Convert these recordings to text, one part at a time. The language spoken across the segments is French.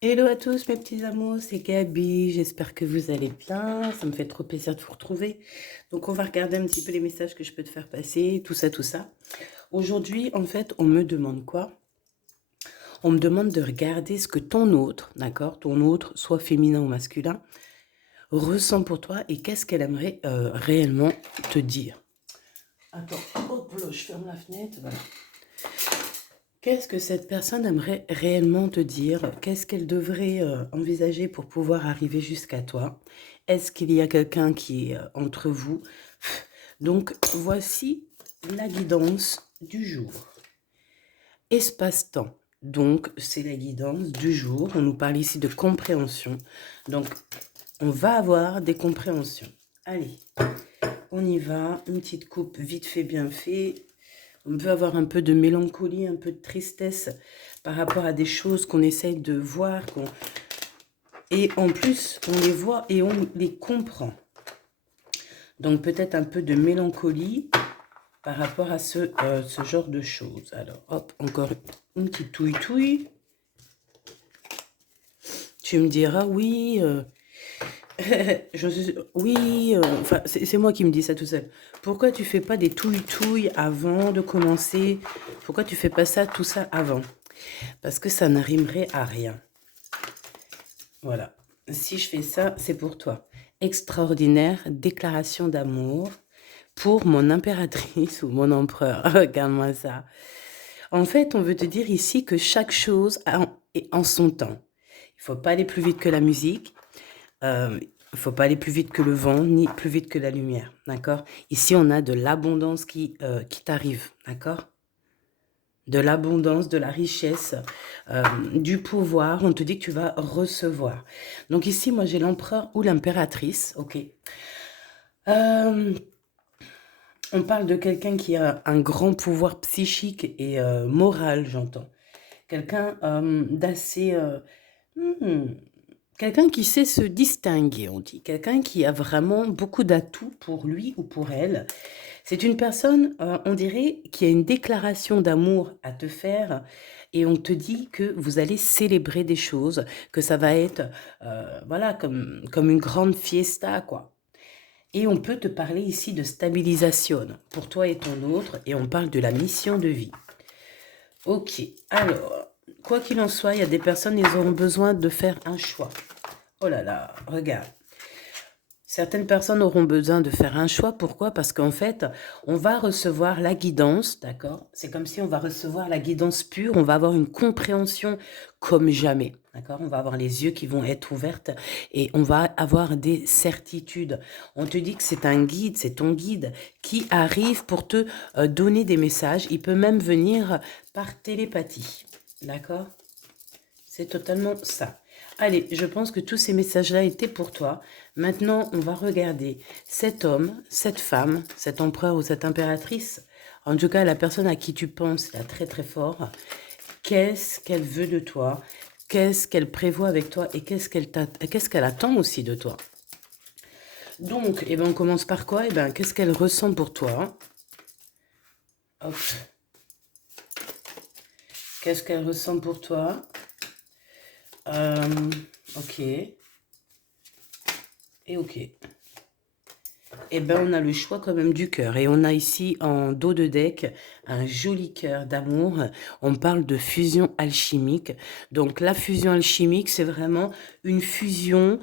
Hello à tous mes petits amours, c'est Gabi, j'espère que vous allez bien, ça me fait trop plaisir de vous retrouver. Donc on va regarder un petit peu les messages que je peux te faire passer, tout ça, tout ça. Aujourd'hui, en fait, on me demande quoi? On me demande de regarder ce que ton autre, d'accord, ton autre, soit féminin ou masculin, ressent pour toi et qu'est-ce qu'elle aimerait réellement te dire. Attends, hop là, je ferme la fenêtre, voilà. Qu'est-ce que cette personne aimerait réellement te dire? Qu'est-ce qu'elle devrait envisager pour pouvoir arriver jusqu'à toi? Est-ce qu'il y a quelqu'un qui est entre vous? Donc, voici la guidance du jour. Espace-temps. Donc, c'est la guidance du jour. On nous parle ici de compréhension. Donc, on va avoir des compréhensions. Allez, on y va. Une petite coupe vite fait, bien fait. On peut avoir un peu de mélancolie, un peu de tristesse par rapport à des choses qu'on essaye de voir. Et en plus, on les voit et on les comprend. Donc peut-être un peu de mélancolie par rapport à ce genre de choses. Alors, hop, encore une petite touille-touille. Tu me diras, oui, oui, enfin, c'est moi qui me dis ça tout seul. Pourquoi tu fais pas des touilles-touilles avant de commencer? Pourquoi tu fais pas ça, tout ça avant? Parce que ça n'arrimerait à rien. Voilà. Si je fais ça, c'est pour toi. Extraordinaire déclaration d'amour pour mon impératrice ou mon empereur. Regarde-moi ça. En fait, on veut te dire ici que chaque chose est en son temps. Il faut pas aller plus vite que la musique. Il faut pas aller plus vite que le vent, ni plus vite que la lumière. D'accord? Ici, on a de l'abondance qui t'arrive. D'accord? De l'abondance, de la richesse, du pouvoir. On te dit que tu vas recevoir. Donc ici, moi, j'ai l'empereur ou l'impératrice. OK. On parle de quelqu'un qui a un grand pouvoir psychique et moral, j'entends. Quelqu'un d'assez... hmm, quelqu'un qui sait se distinguer, on dit. Quelqu'un qui a vraiment beaucoup d'atouts pour lui ou pour elle. C'est une personne, on dirait, qui a une déclaration d'amour à te faire et on te dit que vous allez célébrer des choses, que ça va être, voilà, comme une grande fiesta, quoi. Et on peut te parler ici de stabilisation pour toi et ton autre et on parle de la mission de vie. Ok, alors, quoi qu'il en soit, il y a des personnes, ils auront besoin de faire un choix. Oh là là, regarde. Certaines personnes auront besoin de faire un choix. Pourquoi? Parce qu'en fait, on va recevoir la guidance, d'accord? C'est comme si on va recevoir la guidance pure, on va avoir une compréhension comme jamais, d'accord? On va avoir les yeux qui vont être ouverts et on va avoir des certitudes. On te dit que c'est un guide, c'est ton guide qui arrive pour te donner des messages. Il peut même venir par télépathie, d'accord? C'est totalement ça. Allez, je pense que tous ces messages-là étaient pour toi. Maintenant, on va regarder cet homme, cette femme, cet empereur ou cette impératrice. En tout cas, la personne à qui tu penses, là, très très fort. Qu'est-ce qu'elle veut de toi? Qu'est-ce qu'elle prévoit avec toi? Et qu'est-ce qu'elle attend aussi de toi? Donc, eh ben, on commence par quoi? Eh ben, qu'est-ce qu'elle ressent pour toi? Hop. Qu'est-ce qu'elle ressent pour toi? Ok. Et ok. Eh ben, on a le choix quand même du cœur. Et on a ici en dos de deck un joli cœur d'amour. On parle de fusion alchimique. Donc la fusion alchimique, c'est vraiment une fusion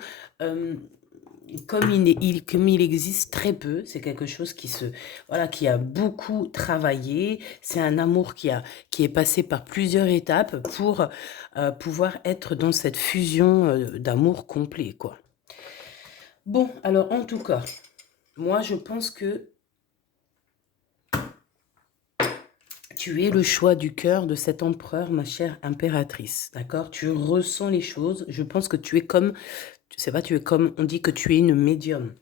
comme il existe très peu. C'est quelque chose voilà, qui a beaucoup travaillé. C'est un amour qui est passé par plusieurs étapes pour pouvoir être dans cette fusion d'amour complet, quoi. Bon, alors en tout cas, moi je pense que tu es le choix du cœur de cet empereur, ma chère impératrice, d'accord? Tu ressens les choses. Je pense que tu es comme, tu sais pas, tu es comme, on dit que tu es une médium,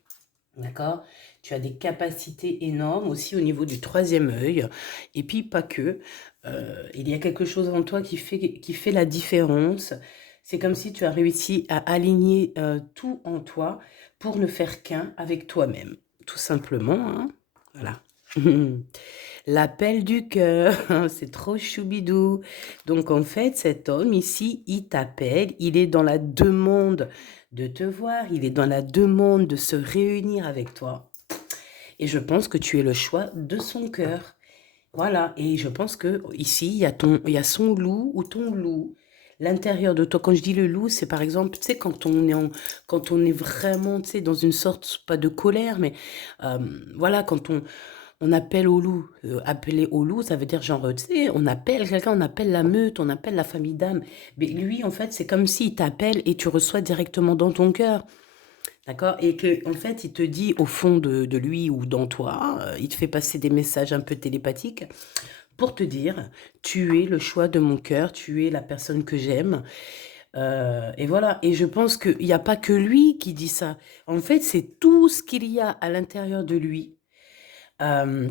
d'accord? Tu as des capacités énormes aussi au niveau du troisième œil. Et puis pas que. Il y a quelque chose en toi qui fait la différence. C'est comme si tu as réussi à aligner tout en toi pour ne faire qu'un avec toi-même, tout simplement, hein. Voilà. L'appel du cœur, c'est trop choubidou. Donc en fait, cet homme ici, il t'appelle, il est dans la demande de te voir, il est dans la demande de se réunir avec toi. Et je pense que tu es le choix de son cœur. Voilà, et je pense que ici, il y a son loup ou ton loup. L'intérieur de toi, quand je dis le loup, c'est par exemple, tu sais, quand on est vraiment, tu sais, dans une sorte, pas de colère, mais euh, voilà, quand on appelle au loup. Appeler au loup, ça veut dire genre, tu sais, on appelle quelqu'un, on appelle la meute, on appelle la famille d'âme. Mais lui, en fait, c'est comme s'il t'appelle et tu reçois directement dans ton cœur. D'accord? Et que, en fait, il te dit au fond de lui ou dans toi, il te fait passer des messages un peu télépathiques pour te dire, tu es le choix de mon cœur, tu es la personne que j'aime. Et voilà. Et je pense qu'il n'y a pas que lui qui dit ça. En fait, c'est tout ce qu'il y a à l'intérieur de lui euh,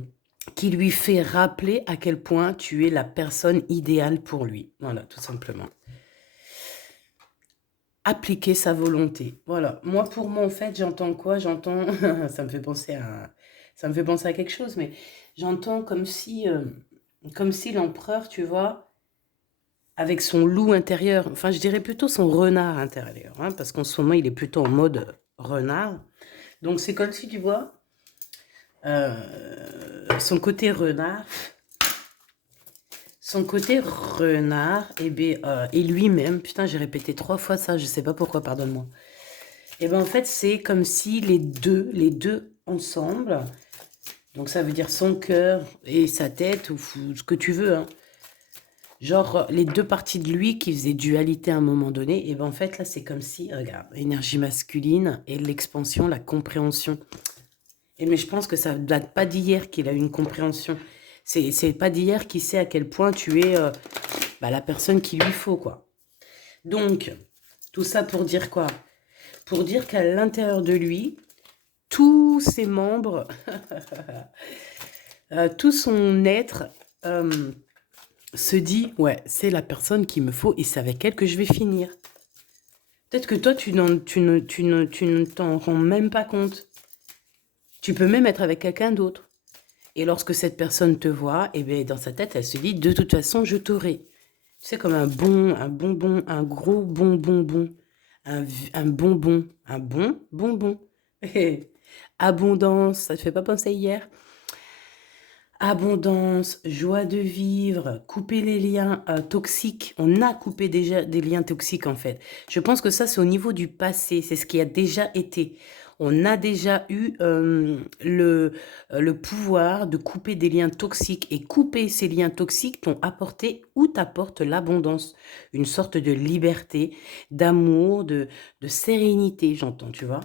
qui lui fait rappeler à quel point tu es la personne idéale pour lui. Voilà, tout simplement. Appliquer sa volonté. Voilà. Moi, pour moi, en fait, j'entends quoi? J'entends, ça me fait penser à, ça me fait penser à quelque chose, mais j'entends comme si l'empereur, tu vois, avec son loup intérieur, enfin, je dirais plutôt son renard intérieur, hein, parce qu'en ce moment, il est plutôt en mode renard. Donc, c'est comme si, tu vois, son côté renard, et lui-même, putain, j'ai répété 3 fois ça, je sais pas pourquoi, pardonne-moi. Et ben en fait, c'est comme si les deux ensemble, donc ça veut dire son cœur et sa tête, ou ce que tu veux, hein. Genre, les deux parties de lui qui faisaient dualité à un moment donné, et ben en fait, là, c'est comme si, regarde, énergie masculine et l'expansion, la compréhension. Et mais je pense que ça date pas d'hier qu'il a eu une compréhension. C'est pas d'hier qu'il sait à quel point tu es la personne qu'il lui faut, quoi. Donc, tout ça pour dire quoi? Pour dire qu'à l'intérieur de lui, tous ses membres, tout son être se dit, ouais, c'est la personne qu'il me faut et c'est avec elle que je vais finir. Peut-être que toi, tu ne t'en rends même pas compte. Tu peux même être avec quelqu'un d'autre. Et lorsque cette personne te voit, eh bien, dans sa tête, elle se dit, de toute façon, je t'aurai. Tu sais, comme un bonbon, un gros bonbon, un bonbon, un bon bonbon. Abondance, ça te fait pas penser hier? Abondance, joie de vivre, couper les liens toxiques. On a coupé déjà des liens toxiques en fait. Je pense que ça, c'est au niveau du passé, c'est ce qui a déjà été. On a déjà eu le pouvoir de couper des liens toxiques et couper ces liens toxiques t'ont apporté ou t'apporte l'abondance, une sorte de liberté, d'amour, de sérénité, j'entends, tu vois.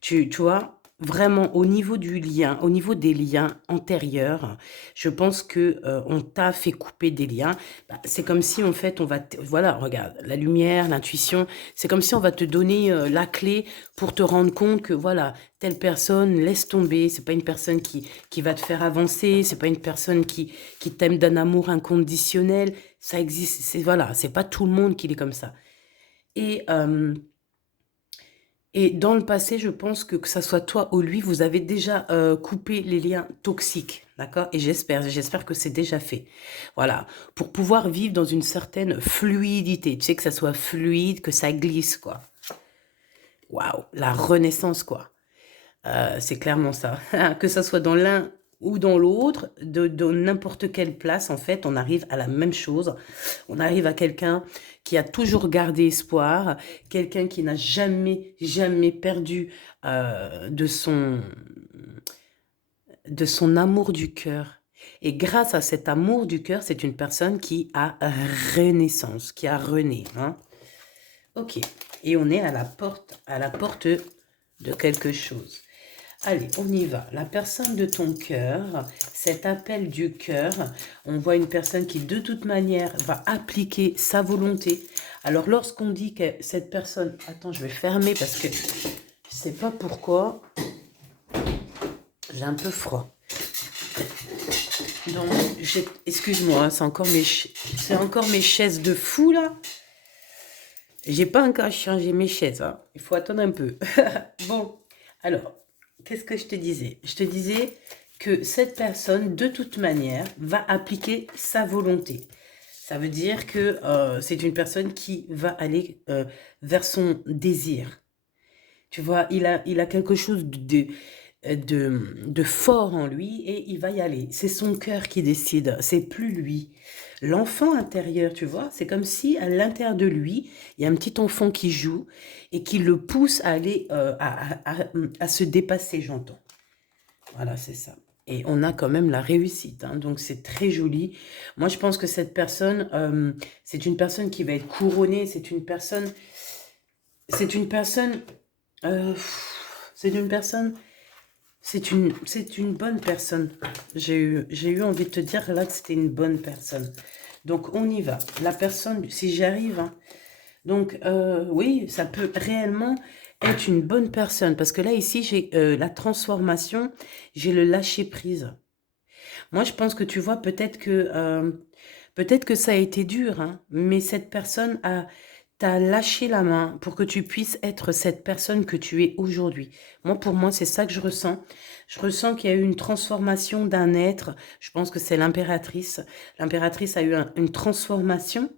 Tu vois, vraiment au niveau du lien, au niveau des liens antérieurs, je pense que on t'a fait couper des liens. Bah, c'est comme si en fait voilà, regarde, la lumière, l'intuition, c'est comme si on va te donner la clé pour te rendre compte que voilà, telle personne, laisse tomber, c'est pas une personne qui va te faire avancer, c'est pas une personne qui t'aime d'un amour inconditionnel, ça existe, c'est voilà, c'est pas tout le monde qui est comme ça. Et et dans le passé, je pense que ça soit toi ou lui, vous avez déjà coupé les liens toxiques, d'accord? Et j'espère que c'est déjà fait. Voilà, pour pouvoir vivre dans une certaine fluidité. Tu sais, que ça soit fluide, que ça glisse, quoi. Waouh, la renaissance, quoi. C'est clairement ça. Que ça soit dans l'un ou dans l'autre, de n'importe quelle place, en fait, on arrive à la même chose. On arrive à quelqu'un qui a toujours gardé espoir, quelqu'un qui n'a jamais, jamais perdu de son amour du cœur. Et grâce à cet amour du cœur, c'est une personne qui a renaissance, qui a rené. Hein. Ok. Et on est à la porte de quelque chose. Allez, on y va. La personne de ton cœur, cet appel du cœur, on voit une personne qui de toute manière va appliquer sa volonté. Alors lorsqu'on dit que cette personne... Attends, je vais fermer parce que je ne sais pas pourquoi. J'ai un peu froid. Donc, excuse-moi, c'est encore mes chaises de fou là. J'ai pas encore changé mes chaises. Hein. Il faut attendre un peu. Bon, alors... Qu'est-ce que je te disais? Je te disais que cette personne, de toute manière, va appliquer sa volonté. Ça veut dire que c'est une personne qui va aller vers son désir. Tu vois, il a quelque chose de fort en lui et il va y aller. C'est son cœur qui décide, c'est plus lui. L'enfant intérieur, tu vois, c'est comme si à l'intérieur de lui, il y a un petit enfant qui joue et qui le pousse à aller, à se dépasser, j'entends. Voilà, c'est ça. Et on a quand même la réussite, hein, donc c'est très joli. Moi, je pense que cette personne, c'est une personne qui va être couronnée, c'est une personne, euh, c'est une personne, c'est une bonne personne. J'ai eu envie de te dire là que c'était une bonne personne. Donc, on y va. La personne, si j'y arrive, hein, donc, oui, ça peut réellement être une bonne personne. Parce que là, ici, j'ai la transformation, j'ai le lâcher-prise. Moi, je pense que tu vois, peut-être que ça a été dur, hein, mais cette personne t'a lâché la main pour que tu puisses être cette personne que tu es aujourd'hui. Moi, pour moi, c'est ça que je ressens. Je ressens qu'il y a eu une transformation d'un être. Je pense que c'est l'impératrice. L'impératrice a eu une transformation.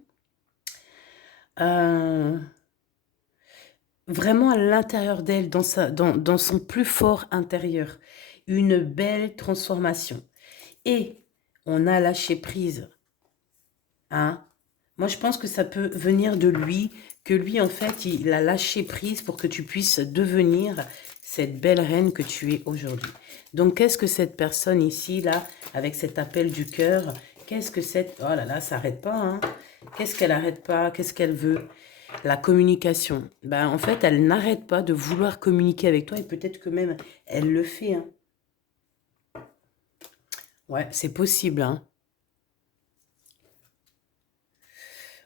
Euh, Vraiment à l'intérieur d'elle, dans son plus fort intérieur. Une belle transformation. Et on a lâché prise. Hein? Moi, je pense que ça peut venir de lui, que lui, en fait, il a lâché prise pour que tu puisses devenir cette belle reine que tu es aujourd'hui. Donc, qu'est-ce que cette personne ici, là, avec cet appel du cœur, qu'est-ce que cette... Oh là là, ça n'arrête pas, hein? Qu'est-ce qu'elle n'arrête pas? Qu'est-ce qu'elle veut? La communication. Ben, en fait, elle n'arrête pas de vouloir communiquer avec toi et peut-être que même elle le fait, hein. Ouais, c'est possible, hein.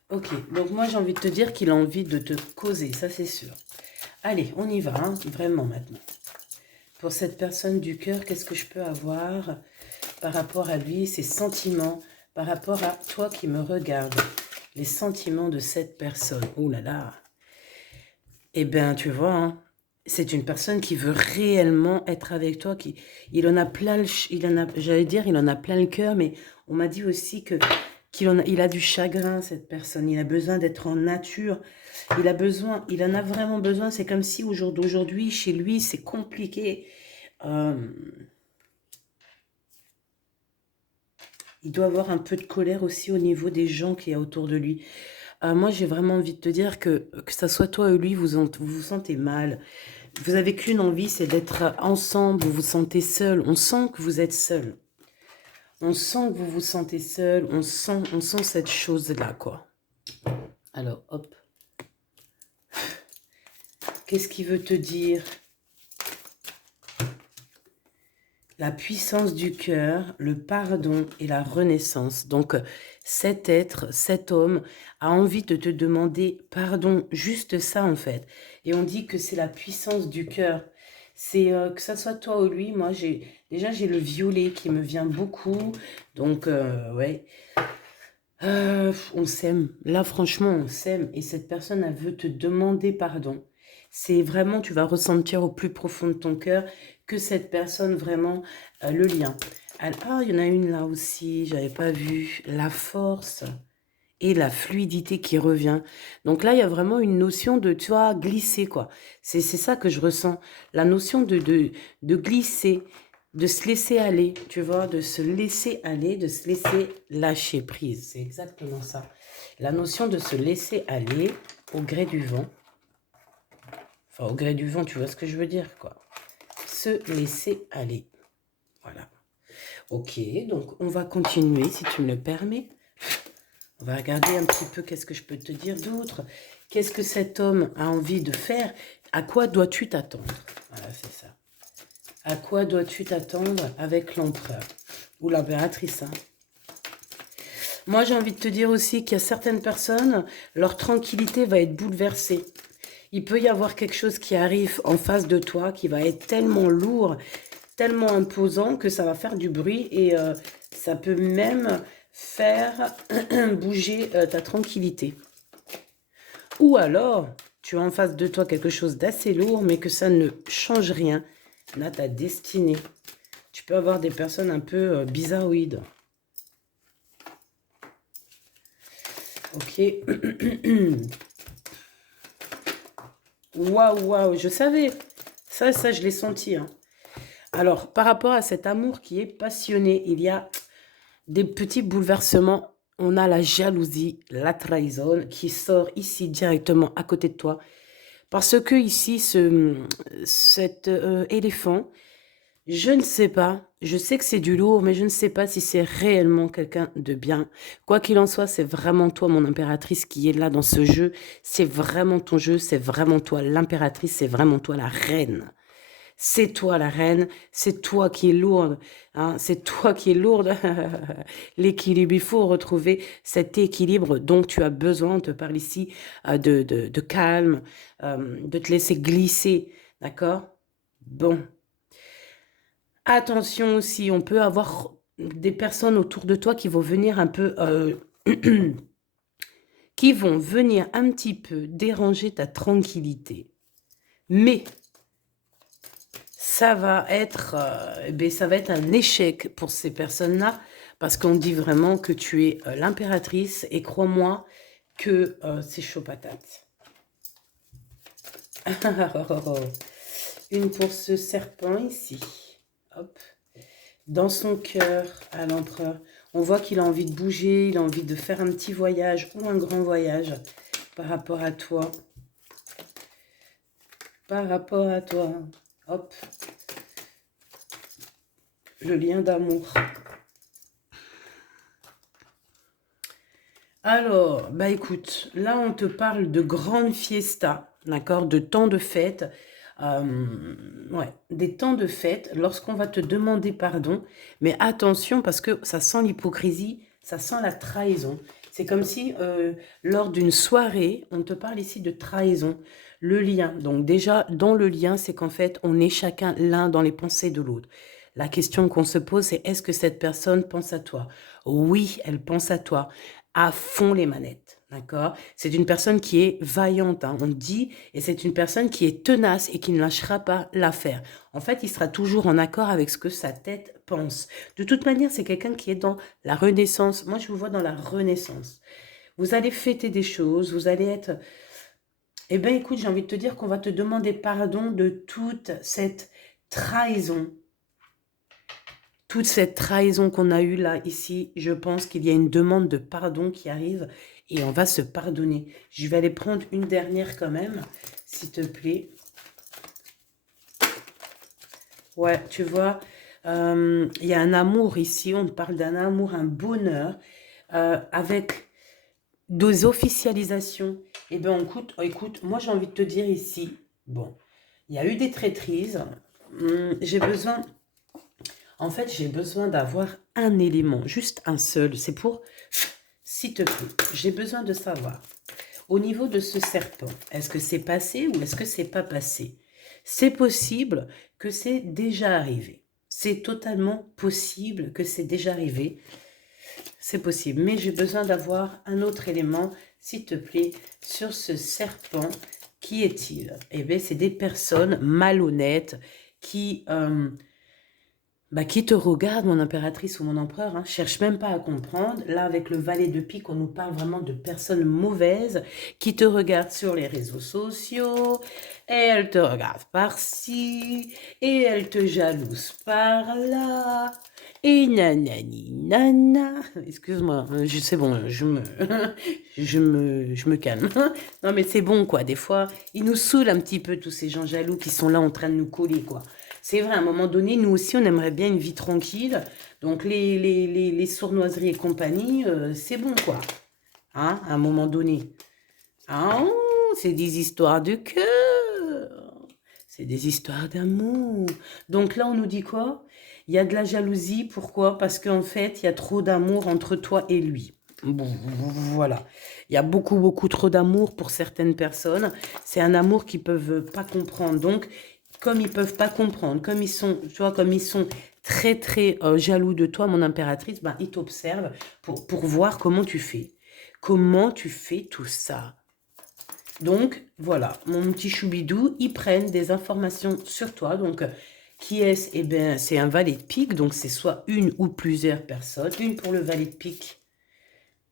Ok, donc moi j'ai envie de te dire qu'il a envie de te causer, ça c'est sûr. Allez, on y va, hein, vraiment maintenant. Pour cette personne du cœur, qu'est-ce que je peux avoir par rapport à lui, ses sentiments, par rapport à toi qui me regardes, les sentiments de cette personne. Oh là là. Eh bien, tu vois, hein, c'est une personne qui veut réellement être avec toi, il en a plein j'allais dire, il en a plein le cœur, mais on m'a dit aussi que il a du chagrin, cette personne. Il a besoin d'être en nature. Il en a vraiment besoin. C'est comme si aujourd'hui, chez lui, c'est compliqué. Euh, il doit avoir un peu de colère aussi au niveau des gens qui y a autour de lui. Moi, j'ai vraiment envie de te dire que ça soit toi ou lui, vous vous sentez mal. Vous avez qu'une envie, c'est d'être ensemble. Vous vous sentez seul. On sent que vous êtes seul. On sent que vous vous sentez seul. On sent cette chose-là, quoi. Alors, hop. Qu'est-ce qu'il veut te dire? La puissance du cœur, le pardon et la renaissance. Donc, cet être, cet homme a envie de te demander pardon, juste ça en fait. Et on dit que c'est la puissance du cœur. C'est que ça soit toi ou lui, moi j'ai le violet qui me vient beaucoup. Donc, ouais. On s'aime. Là, franchement, on s'aime. Et cette personne, elle veut te demander pardon. C'est vraiment, tu vas ressentir au plus profond de ton cœur que cette personne, vraiment, le lien. Ah, il y en a une là aussi, j'avais pas vu. La force et la fluidité qui revient. Donc là, il y a vraiment une notion de, tu vois, glisser, quoi. C'est ça que je ressens. La notion de glisser, de se laisser aller, tu vois, de se laisser aller, de se laisser lâcher prise. C'est exactement ça. La notion de se laisser aller au gré du vent. Enfin, au gré du vent, tu vois ce que je veux dire, quoi. Se laisser aller. Voilà. Ok, donc on va continuer, si tu me le permets. On va regarder un petit peu qu'est-ce que je peux te dire d'autre. Qu'est-ce que cet homme a envie de faire? À quoi dois-tu t'attendre? Voilà, c'est ça. À quoi dois-tu t'attendre avec l'empereur ou l'impératrice, hein? Moi, j'ai envie de te dire aussi qu'il y a certaines personnes, leur tranquillité va être bouleversée. Il peut y avoir quelque chose qui arrive en face de toi qui va être tellement lourd, tellement imposant que ça va faire du bruit et ça peut même faire bouger ta tranquillité. Ou alors, tu as en face de toi quelque chose d'assez lourd, mais que ça ne change rien à ta destinée. Tu peux avoir des personnes un peu bizarroïdes. Ok. Waouh, waouh, je savais. Ça, je l'ai senti. Hein. Alors, par rapport à cet amour qui est passionné, il y a des petits bouleversements. On a la jalousie, la trahison qui sort ici directement à côté de toi. Parce que ici, cet éléphant, je ne sais pas, je sais que c'est du lourd, mais je ne sais pas si c'est réellement quelqu'un de bien. Quoi qu'il en soit, c'est vraiment toi, mon impératrice, qui est là dans ce jeu. C'est vraiment ton jeu, c'est vraiment toi l'impératrice, c'est vraiment toi la reine. C'est toi la reine, c'est toi qui es lourde, hein, c'est toi qui es lourde. L'équilibre, il faut retrouver cet équilibre dont tu as besoin. On te parle ici de calme, de te laisser glisser, d'accord? Bon, attention aussi, on peut avoir des personnes autour de toi qui vont venir un peu... qui vont venir un petit peu déranger ta tranquillité. Mais ça va être un échec pour ces personnes-là, parce qu'on dit vraiment que tu es l'impératrice, et crois-moi que c'est chaud patate. Une pour ce serpent ici. Hop. Dans son cœur, à l'empereur, on voit qu'il a envie de bouger, il a envie de faire un petit voyage ou un grand voyage par rapport à toi. Par rapport à toi. Hop. Le lien d'amour. Alors, bah écoute, là on te parle de grandes fiestas, d'accord, de temps de fête. Ouais, des temps de fête, lorsqu'on va te demander pardon, mais attention parce que ça sent l'hypocrisie, ça sent la trahison. C'est comme si lors d'une soirée, on te parle ici de trahison, le lien. Donc déjà, dans le lien, c'est qu'en fait, on est chacun l'un dans les pensées de l'autre. La question qu'on se pose, c'est est-ce que cette personne pense à toi? Oui, elle pense à toi, à fond les manettes. D'accord? C'est une personne qui est vaillante, hein, on dit, et c'est une personne qui est tenace et qui ne lâchera pas l'affaire. En fait, il sera toujours en accord avec ce que sa tête pense. De toute manière, c'est quelqu'un qui est dans la renaissance. Moi, je vous vois dans la renaissance. Vous allez fêter des choses, vous allez être... Eh bien, écoute, j'ai envie de te dire qu'on va te demander pardon de toute cette trahison. Toute cette trahison qu'on a eue là, ici, je pense qu'il y a une demande de pardon qui arrive et on va se pardonner. Je vais aller prendre une dernière quand même, s'il te plaît. Ouais, tu vois, il y a un amour ici, on parle d'un amour, un bonheur, avec des officialisations. Eh bien, écoute, moi j'ai envie de te dire ici, bon, il y a eu des traîtrises, j'ai besoin... En fait, j'ai besoin d'avoir un élément, juste un seul. C'est pour, s'il te plaît, j'ai besoin de savoir. Au niveau de ce serpent, est-ce que c'est passé ou est-ce que c'est pas passé? C'est possible que c'est déjà arrivé. C'est totalement possible que c'est déjà arrivé. C'est possible. Mais j'ai besoin d'avoir un autre élément, s'il te plaît, sur ce serpent. Qui est-il? Eh bien, c'est des personnes malhonnêtes qui... qui te regarde, mon impératrice ou mon empereur, hein, cherche même pas à comprendre. Là, avec le valet de pique, on nous parle vraiment de personnes mauvaises qui te regardent sur les réseaux sociaux, et elles te regardent par-ci, et elles te jalousent par-là, et nanani nana. Excuse-moi, c'est bon, je me calme. Non, mais c'est bon, quoi. Des fois, ils nous saoulent un petit peu, tous ces gens jaloux qui sont là en train de nous coller, quoi. C'est vrai, à un moment donné, nous aussi, on aimerait bien une vie tranquille. Donc, les sournoiseries et compagnie, c'est bon, quoi. Hein, à un moment donné. Ah, oh, c'est des histoires de cœur. C'est des histoires d'amour. Donc là, on nous dit quoi? Il y a de la jalousie. Pourquoi? Parce qu'en fait, il y a trop d'amour entre toi et lui. Bon, voilà. Il y a beaucoup, beaucoup trop d'amour pour certaines personnes. C'est un amour qu'ils ne peuvent pas comprendre. Donc, comme ils peuvent pas comprendre, comme ils sont, tu vois, comme ils sont très, très jaloux de toi, mon impératrice, ben, ils t'observent pour voir comment tu fais. Comment tu fais tout ça? Donc, voilà, mon petit choubidou, ils prennent des informations sur toi. Donc, Qui est-ce? Eh bien, c'est un valet de pique, donc c'est soit une ou plusieurs personnes. Une pour le valet de pique.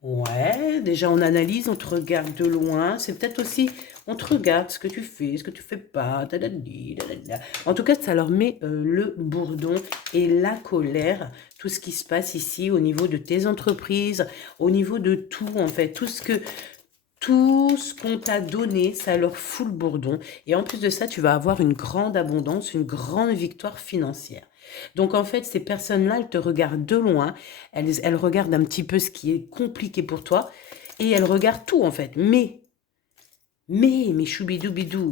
Ouais, déjà on analyse, on te regarde de loin. C'est peut-être aussi, on te regarde ce que tu fais, ce que tu fais pas. Tadadi, tadada. En tout cas, ça leur met le bourdon et la colère. Tout ce qui se passe ici au niveau de tes entreprises, au niveau de tout en fait. Tout ce qu'on t'a donné, ça leur fout le bourdon. Et en plus de ça, tu vas avoir une grande abondance, une grande victoire financière. Donc en fait, ces personnes-là, elles te regardent de loin, elles regardent un petit peu ce qui est compliqué pour toi, et elles regardent tout en fait. Mais, choubidoubidou,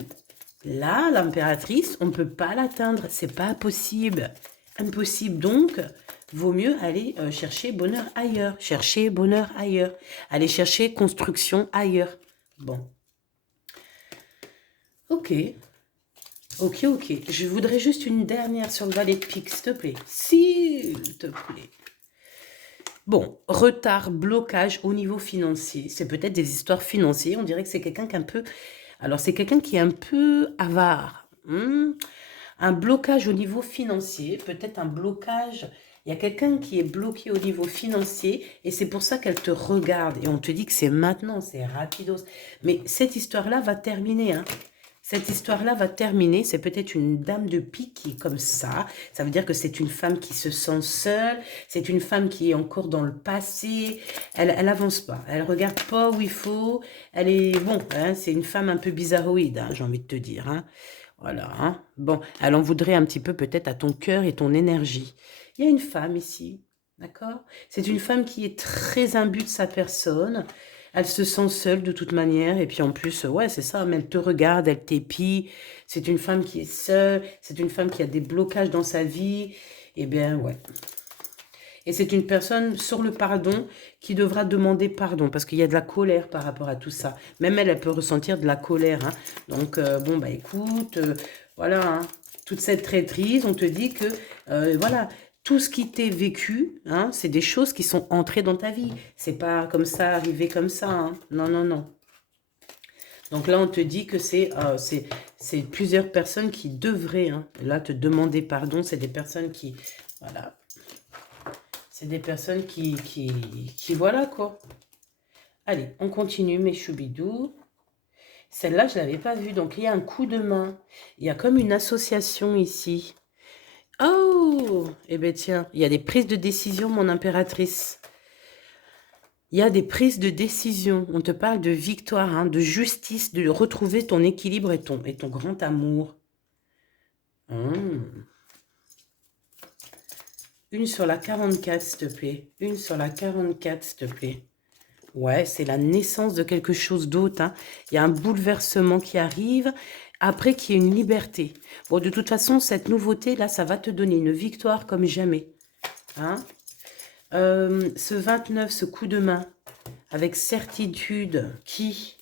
là, l'impératrice, on ne peut pas l'atteindre, c'est pas possible. Impossible donc, vaut mieux aller chercher bonheur ailleurs, chercher bonheur ailleurs, aller chercher construction ailleurs. Bon, ok, ok. Je voudrais juste une dernière sur le valet de pique, s'il te plaît. S'il te plaît. Bon, retard, blocage au niveau financier. C'est peut-être des histoires financières. On dirait que c'est quelqu'un qui est un peu... Alors, c'est quelqu'un qui est un peu avare. Un blocage au niveau financier. Peut-être un blocage... Il y a quelqu'un qui est bloqué au niveau financier et c'est pour ça qu'elle te regarde. Et on te dit que c'est maintenant, c'est rapidos. Mais cette histoire-là va terminer, hein. Cette histoire-là va terminer, c'est peut-être une dame de pique qui est comme ça. Ça veut dire que c'est une femme qui se sent seule, c'est une femme qui est encore dans le passé. Elle avance pas, elle regarde pas où il faut. Elle est, bon, hein, c'est une femme un peu bizarroïde, hein, j'ai envie de te dire. Hein. Voilà, hein. Bon, elle en voudrait un petit peu peut-être à ton cœur et ton énergie. Il y a une femme ici, d'accord? C'est une femme qui est très imbue de sa personne. Elle se sent seule de toute manière. Et puis en plus, ouais, c'est ça, mais elle te regarde, elle t'épie. C'est une femme qui est seule. C'est une femme qui a des blocages dans sa vie. Eh bien, ouais. Et c'est une personne sur le pardon qui devra demander pardon parce qu'il y a de la colère par rapport à tout ça. Même elle, elle peut ressentir de la colère. Hein. Donc, bon, bah écoute, voilà, hein. Toute cette traîtrise, on te dit que, voilà, tout ce qui t'est vécu, hein, c'est des choses qui sont entrées dans ta vie. C'est pas comme ça, arrivé comme ça. Hein. Non. Donc là, on te dit que c'est plusieurs personnes qui devraient, hein, là, te demander pardon. C'est des personnes qui, voilà, c'est des personnes qui voilà quoi. Allez, on continue mes choubidous. Celle-là, je ne l'avais pas vue. Donc, il y a un coup de main. Il y a comme une association ici. Oh, eh bien tiens, il y a des prises de décision, mon impératrice. Il y a des prises de décision. On te parle de victoire, hein, de justice, de retrouver ton équilibre et ton grand amour. Une sur la 44, s'il te plaît. Une sur la 44, s'il te plaît. Ouais, c'est la naissance de quelque chose d'autre. Hein. Il y a un bouleversement qui arrive, après qu'il y ait une liberté. Bon, de toute façon, cette nouveauté-là, ça va te donner une victoire comme jamais. Hein. Ce 29, ce coup de main, avec certitude, qui?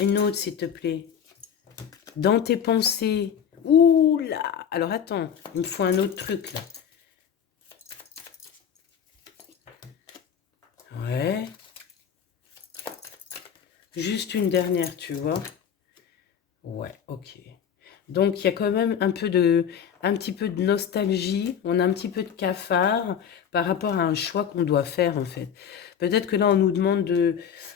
Une autre, s'il te plaît. Dans tes pensées. Ouh là! Alors, attends, il me faut un autre truc, là. Ouais. Juste une dernière, tu vois. Ouais, ok. Donc, il y a quand même un petit peu de nostalgie. On a un petit peu de cafard par rapport à un choix qu'on doit faire, en fait. Peut-être que là, on nous demande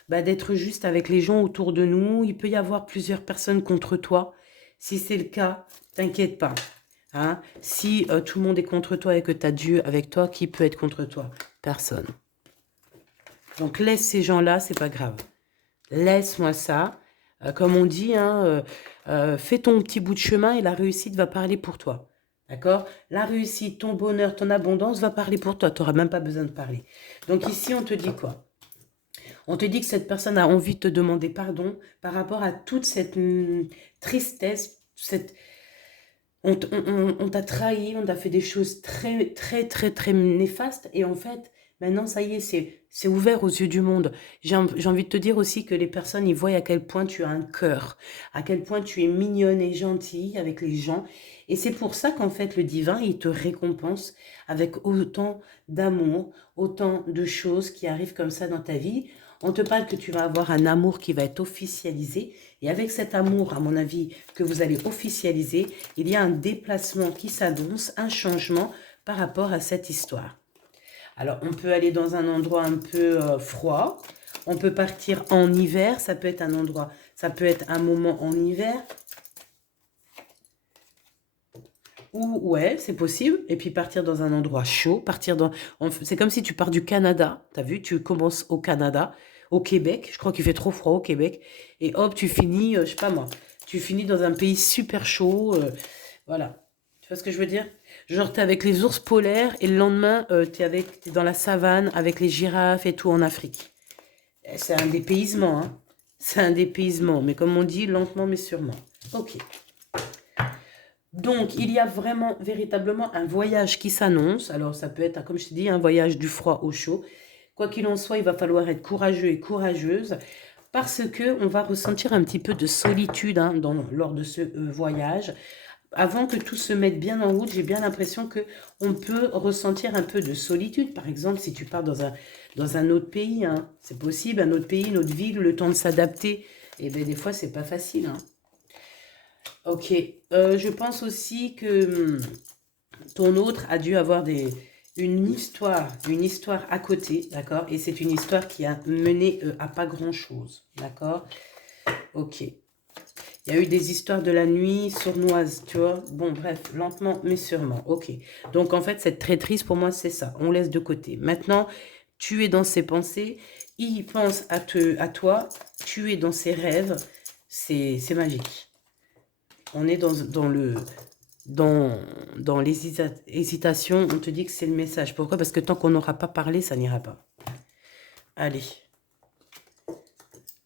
d'être juste avec les gens autour de nous. Il peut y avoir plusieurs personnes contre toi. Si c'est le cas, t'inquiète pas. Hein. Si tout le monde est contre toi et que tu as Dieu avec toi, qui peut être contre toi? Personne. Donc, laisse ces gens-là, c'est pas grave. Laisse-moi ça. Comme on dit, hein, fais ton petit bout de chemin et la réussite va parler pour toi. D'accord? La réussite, ton bonheur, ton abondance va parler pour toi. Tu n'auras même pas besoin de parler. Donc ici, on te dit quoi? On te dit que cette personne a envie de te demander pardon par rapport à toute cette tristesse, on t'a trahi, on t'a fait des choses très néfastes. Et en fait, maintenant, ça y est, c'est ouvert aux yeux du monde. J'ai envie de te dire aussi que les personnes, ils voient à quel point tu as un cœur, à quel point tu es mignonne et gentille avec les gens. Et c'est pour ça qu'en fait, le divin, il te récompense avec autant d'amour, autant de choses qui arrivent comme ça dans ta vie. On te parle que tu vas avoir un amour qui va être officialisé. Et avec cet amour, à mon avis, que vous allez officialiser, il y a un déplacement qui s'annonce, un changement par rapport à cette histoire. Alors, on peut aller dans un endroit un peu froid. On peut partir en hiver. Ça peut être un endroit, ça peut être un moment en hiver. Ou, ouais, c'est possible. Et puis partir dans un endroit chaud. C'est comme si tu pars du Canada. Tu as vu, tu commences au Canada, au Québec. Je crois qu'il fait trop froid au Québec. Et hop, tu finis, je sais pas moi, tu finis dans un pays super chaud. Voilà. Tu vois ce que je veux dire? Genre, tu es avec les ours polaires et le lendemain, t'es dans la savane avec les girafes et tout en Afrique. C'est un dépaysement, hein. C'est un dépaysement. Mais comme on dit, lentement mais sûrement. Ok. Donc, il y a vraiment, véritablement un voyage qui s'annonce. Alors, ça peut être, comme je te dis, un voyage du froid au chaud. Quoi qu'il en soit, il va falloir être courageux et courageuse parce qu'on va ressentir un petit peu de solitude hein, lors de ce voyage. Avant que tout se mette bien en route, j'ai bien l'impression qu'on peut ressentir un peu de solitude. Par exemple, si tu pars dans un autre pays, hein, c'est possible, un autre pays, une autre ville, le temps de s'adapter. Et bien, des fois, c'est pas facile. Hein. Ok, je pense aussi que ton autre a dû avoir une histoire à côté, d'accord? Et c'est une histoire qui a mené à pas grand-chose, d'accord? Ok. Il y a eu des histoires de la nuit sournoises, tu vois? Bon, bref, lentement mais sûrement, ok. Donc, en fait, cette traîtrise, pour moi, c'est ça. On laisse de côté. Maintenant, tu es dans ses pensées, il pense à toi, tu es dans ses rêves, c'est magique. On est dans les hésitations, on te dit que c'est le message. Pourquoi? Parce que tant qu'on n'aura pas parlé, ça n'ira pas. Allez.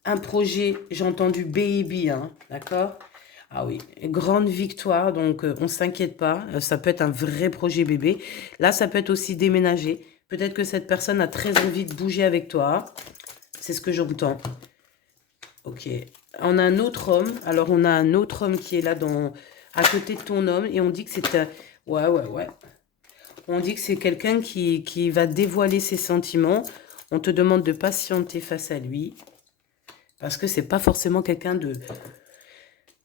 Un projet, j'ai entendu baby, hein, d'accord? Ah oui, grande victoire, donc on ne s'inquiète pas. Ça peut être un vrai projet bébé. Là, ça peut être aussi déménager. Peut-être que cette personne a très envie de bouger avec toi. C'est ce que j'entends. Ok. On a un autre homme. Alors, on a un autre homme qui est là à côté de ton homme. Et on dit que c'est ouais. On dit que c'est quelqu'un qui va dévoiler ses sentiments. On te demande de patienter face à lui. Parce que c'est pas forcément quelqu'un de...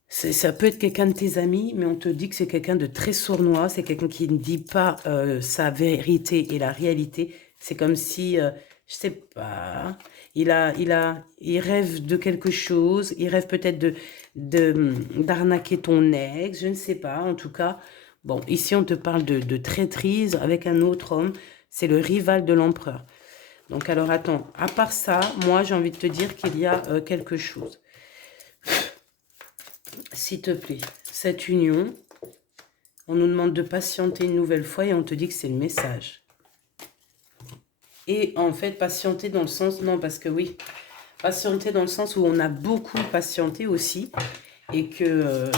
Ça peut être quelqu'un de tes amis, mais on te dit que c'est quelqu'un de très sournois. C'est quelqu'un qui ne dit pas sa vérité et la réalité. C'est comme si, je sais pas, il rêve de quelque chose. Il rêve peut-être d'arnaquer ton ex, je ne sais pas. En tout cas, bon, ici on te parle de traîtrise avec un autre homme. C'est le rival de l'empereur. Donc alors attends, à part ça, moi j'ai envie de te dire qu'il y a quelque chose. S'il te plaît, cette union, on nous demande de patienter une nouvelle fois et on te dit que c'est le message. Et en fait, patienter dans le sens, non, parce que oui, patienter dans le sens où on a beaucoup patienté aussi et que,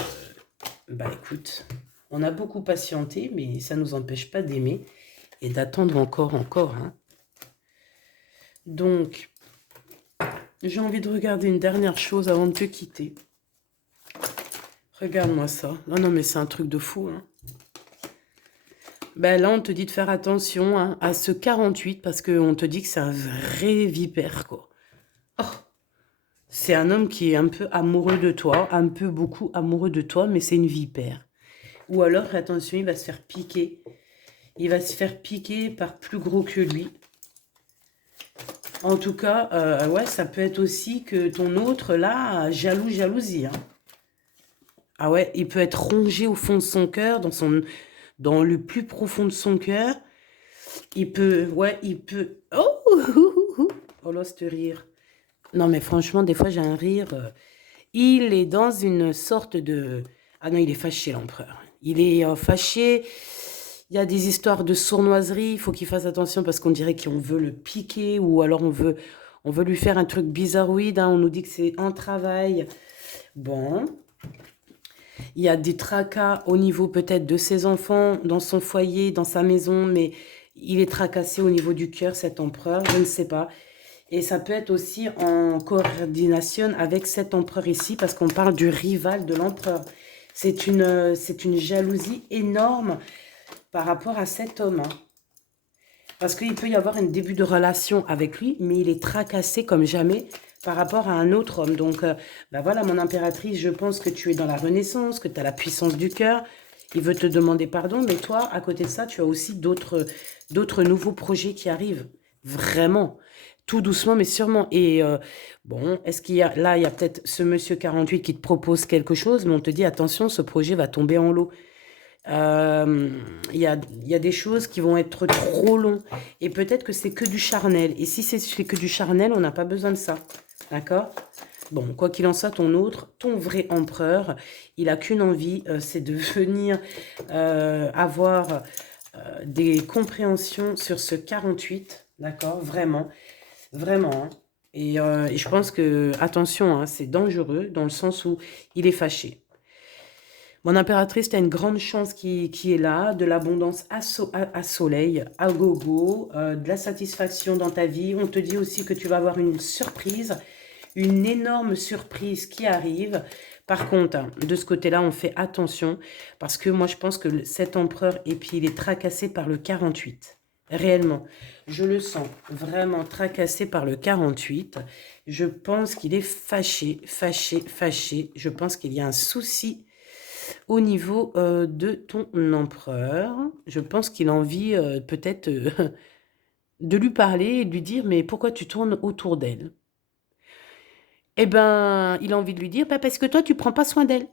bah écoute, on a beaucoup patienté, mais ça ne nous empêche pas d'aimer et d'attendre encore, hein. Donc, j'ai envie de regarder une dernière chose avant de te quitter. Regarde-moi ça. Non, mais c'est un truc de fou. Hein. Ben là, on te dit de faire attention hein, à ce 48 parce qu'on te dit que c'est un vrai vipère, quoi. Oh, c'est un homme qui est un peu amoureux de toi, un peu beaucoup amoureux de toi, mais c'est une vipère. Ou alors, attention, il va se faire piquer. Il va se faire piquer par plus gros que lui. En tout cas, ouais, ça peut être aussi que ton autre, là, jalousie, hein. Ah ouais, il peut être rongé au fond de son cœur, dans le plus profond de son cœur. Il peut... Oh là, ce rire. Non, mais franchement, des fois, j'ai un rire. Il est dans une sorte de... Ah non, il est fâché, l'empereur. Il est fâché. Il y a des histoires de sournoiserie. Il faut qu'il fasse attention parce qu'on dirait qu'on veut le piquer ou alors on veut lui faire un truc bizarroïde. Hein. On nous dit que c'est un travail. Bon... Il y a des tracas au niveau peut-être de ses enfants, dans son foyer, dans sa maison, mais il est tracassé au niveau du cœur, cet empereur, je ne sais pas. Et ça peut être aussi en coordination avec cet empereur ici, parce qu'on parle du rival de l'empereur. C'est une jalousie énorme par rapport à cet homme. Hein. Parce qu'il peut y avoir un début de relation avec lui, mais il est tracassé comme jamais par rapport à un autre homme. Donc, bah voilà, mon impératrice, je pense que tu es dans la renaissance, que tu as la puissance du cœur. Il veut te demander pardon, mais toi, à côté de ça, tu as aussi d'autres nouveaux projets qui arrivent. Vraiment. Tout doucement, mais sûrement. Et bon, est-ce qu'il y a... Là, il y a peut-être ce monsieur 48 qui te propose quelque chose, mais on te dit, attention, ce projet va tomber en l'eau. Euh, il y a des choses qui vont être trop longs. Et peut-être que c'est que du charnel. Et si c'est que du charnel, on n'a pas besoin de ça. D'accord? Bon, quoi qu'il en soit, ton vrai empereur, il a qu'une envie, c'est de venir avoir des compréhensions sur ce 48. D'accord? Vraiment. Vraiment. Hein. Et je pense que, attention, hein, c'est dangereux dans le sens où il est fâché. Mon impératrice, tu as une grande chance qui est là, de l'abondance à soleil, à gogo, de la satisfaction dans ta vie. On te dit aussi que tu vas avoir une surprise, une énorme surprise qui arrive. Par contre, hein, de ce côté-là, on fait attention parce que moi, je pense que cet empereur, et puis il est tracassé par le 48. Réellement, je le sens vraiment tracassé par le 48. Je pense qu'il est fâché, fâché, fâché. Je pense qu'il y a un souci au niveau de ton empereur. Je pense qu'il a envie peut-être de lui parler et de lui dire, mais pourquoi tu tournes autour d'elle? Eh ben, il a envie de lui dire, bah, parce que toi, tu prends pas soin d'elle.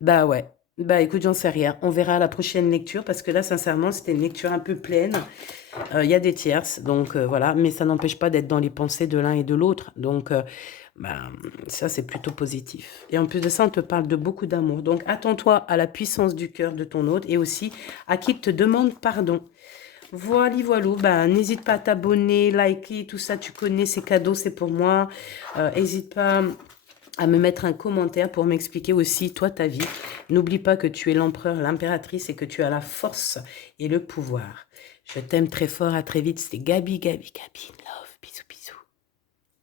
Bah ouais. Bah écoute, j'en sais rien. On verra à la prochaine lecture parce que là, sincèrement, c'était une lecture un peu pleine. Il y a des tierces, donc voilà. Mais ça n'empêche pas d'être dans les pensées de l'un et de l'autre. Donc, bah, ça, c'est plutôt positif. Et en plus de ça, on te parle de beaucoup d'amour. Donc, attends-toi à la puissance du cœur de ton hôte et aussi à qui te demande pardon. Voilà, voilà. Bah, n'hésite pas à t'abonner, liker, tout ça, tu connais, ces cadeaux, c'est pour moi. N'hésite pas à me mettre un commentaire pour m'expliquer aussi, toi, ta vie. N'oublie pas que tu es l'empereur, l'impératrice et que tu as la force et le pouvoir. Je t'aime très fort, à très vite. C'était Gabi, Gabi, Gabi, love, bisous, bisous.